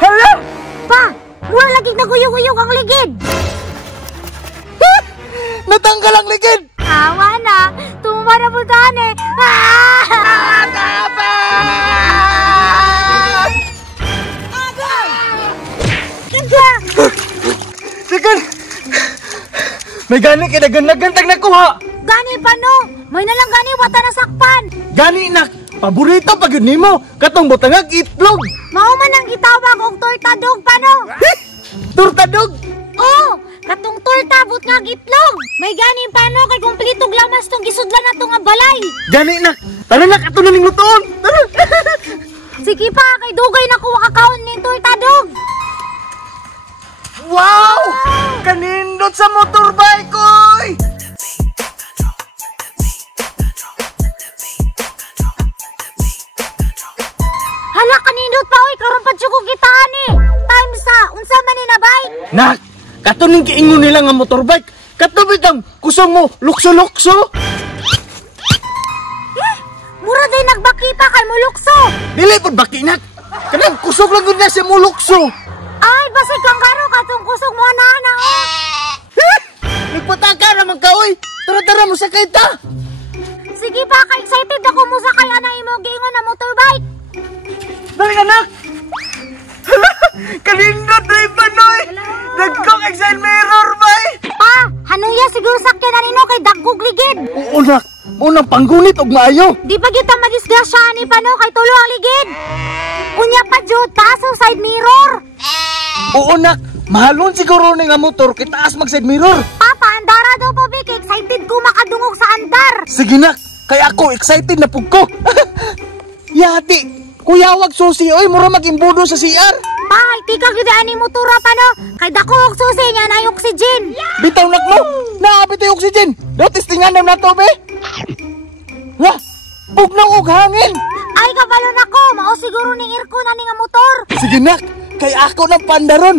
Hala! Pa! Mura lagi naguyog-uyog ang ligid! Natanggal ang ligid! Awa na! Tumba na puntahan eh! Sige! May gani kinagantag nakuha! Gani pa no! May nalang gani wata nasakpan! Gani nak! Paborito pag yun nimo! Katong butangag itlog! Mao man ang gitawag og tortadog pa no! Turtadog! Oh! Katong torta but nga itlog! May gani pa no kay kumplitog lamas tong gisudlan na nga balay! Gani nak! Tara nak! Ato na ning lutoon! Tara! Sige pa! Kay dugay na kuha kakaon ning tortadog! Wow! Kanindot sa motorbike oy! Hala kanindot pa oy! Karon pa ko kitaan eh! Time sa! Unsa man ni na bay? Nak! Katuning kiingon nila nga motorbike! Katubit ang kusong mo lukso-lukso! Mura day nagbaki pa kay mulukso! Dili pod baki nak! Kanang kusog lang gud na siya mo lukso! Ay! Basig kang karo katong kusog mo na oh! Nagpataka naman ka oy! Tara-tara mo sakay ta! Sige pa! Ka-excited ako mo sa kaya na imo giingon na motorbike! Dali anak! Hala! Kanindot na ipanoy! Nagkong exile mirror bay! Pa! Hanuya siguro sakyan na nino kay daggog ligid! Oo nak! Unang panggunit og maayo! Di pa kita madisgrasya ni Pano kay tulo ang ligid! Unya pa jud taso side mirror! Oo nak! Mahalon siguro ni nga motor kay taas mag side mirror! Papa, andara daw po Vic! Excited ko makadungog sa andar! Sige nak! Kay ako excited na pug ko! Yati! Kuyawag susi oy! Mura mag-imbudo sa CR! Pa, tika gidaan ni motora Pano! Kay dako og susi niya na oxygen! Bitaw nak mo! Naabit ay oxygen! Daw testingan na to be! Wah! Bugnaw og hangin! Ay, kabalon ako! Mao siguro ni Irko na ni nga motor! Sige nak! Kay ako ng pandaron!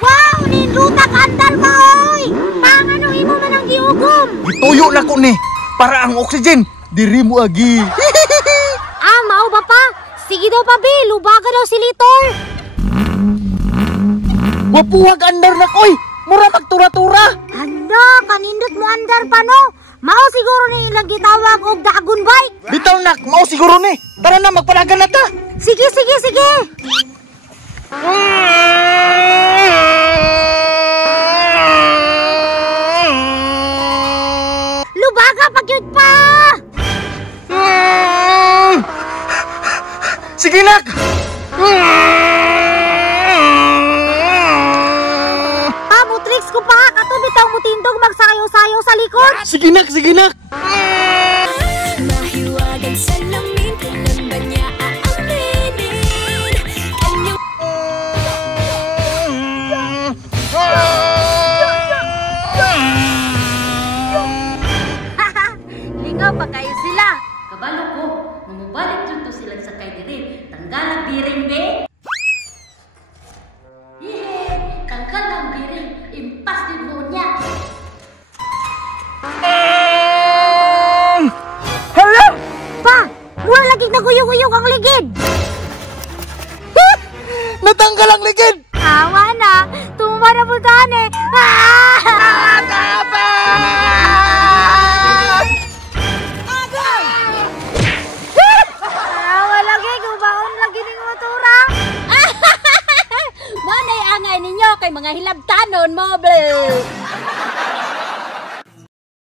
Wow! Nindutak andar mo oy! Pangano imo man ang giugom! Ituyo na ko ni! Para ang oxygen! Diri mo agi! Ah, mao ba pa? Sige daw pa, Bi. Lubaga daw si Litor. Wapuhag andar na koy! Mura magtura-tura! Handa, kanindot mo andar pa no? Mao siguro ni ilang gitawag og dagon bike. Bitaw nak! Mao siguro ni! Tara na magpalagan na ta! Sige, sige, sige. Lubaga pagyud pa. Sige nak! Pa, mutrix ko pa. Kato bitaw mo tindog magsayaw-sayaw sa likod. Sige nak! Sige nak! Mahiwagan sa lamin, kailan ba niya aaminin? Kanyang Lingaw pa kayo sila. Kabalo ko, mamubalik dyan to silang sakay diri. Tanggalang biring, be! Yehe! Tanggalang biring! Impas din mo niya! Hala! Pa, mura lagi naguyog-uyog ang ligid. Natanggal ang ligid! Awa na. Tumba na puntahan eh. Awa lagi. Gubaon lagi ng motora. Manay angay ninyo kay mga hilabtanon mo, ble!